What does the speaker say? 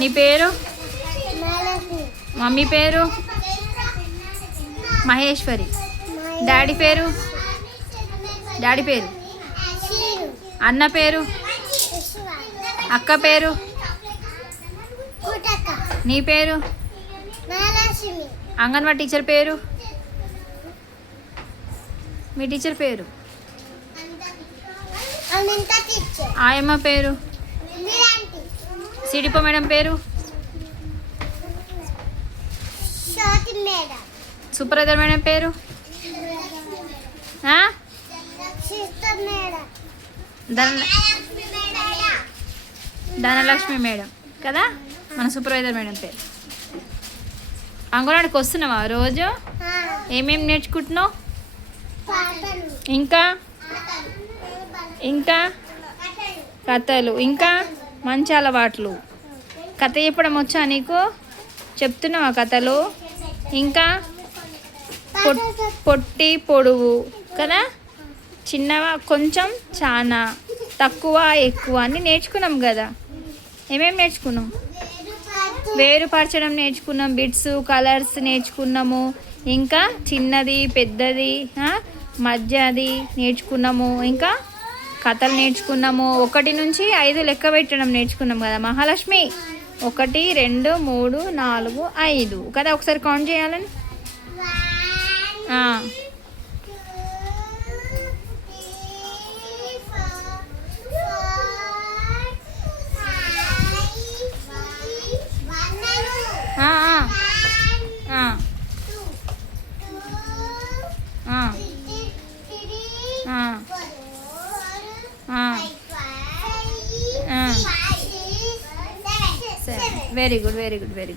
నీ పేరు? మమ్మీ పేరు? మహేశ్వరి. డాడీ పేరు? డాడీ పేరు? అన్న పేరు? అక్క పేరు? నీ పేరు? అంగన్వాడీ టీచర్ పేరు? మీ టీచర్ పేరు? ఆయమ్మ పేరు? సిడిపో మేడం పేరు? సూపర్వైజర్ మేడం పేరు? ధనలక్ష్మి మేడం కదా మన సూపర్వైజర్ మేడం పేరు. అంగన్వాడికి వస్తున్నావా రోజు? ఏమేమి నేర్చుకుంటున్నావు? ఇంకా ఇంకా కథలు, ఇంకా మంచి అలవాట్లు. కథ చెప్పడం వచ్చా నీకు? చెప్తున్నావా కథలు? ఇంకా పొట్టి పొడువు కదా, చిన్నవా కొంచెం చాలా, తక్కువ ఎక్కువ అని నేర్చుకున్నాం కదా. ఏమేమి నేర్చుకున్నాం? వేరుపరచడం నేర్చుకున్నాం, బిట్స్ కలర్స్ నేర్చుకున్నాము, ఇంకా చిన్నది పెద్దది మధ్యది నేర్చుకున్నాము, ఇంకా కథలు నేర్చుకున్నాము. 1 నుంచి 5 లెక్క పెట్టడం నేర్చుకున్నాం కదా మహాలక్ష్మి. 1 2 3 4 5 కదా. ఒకసారి కౌంట్ చేయాలని. Very good, very good, very good.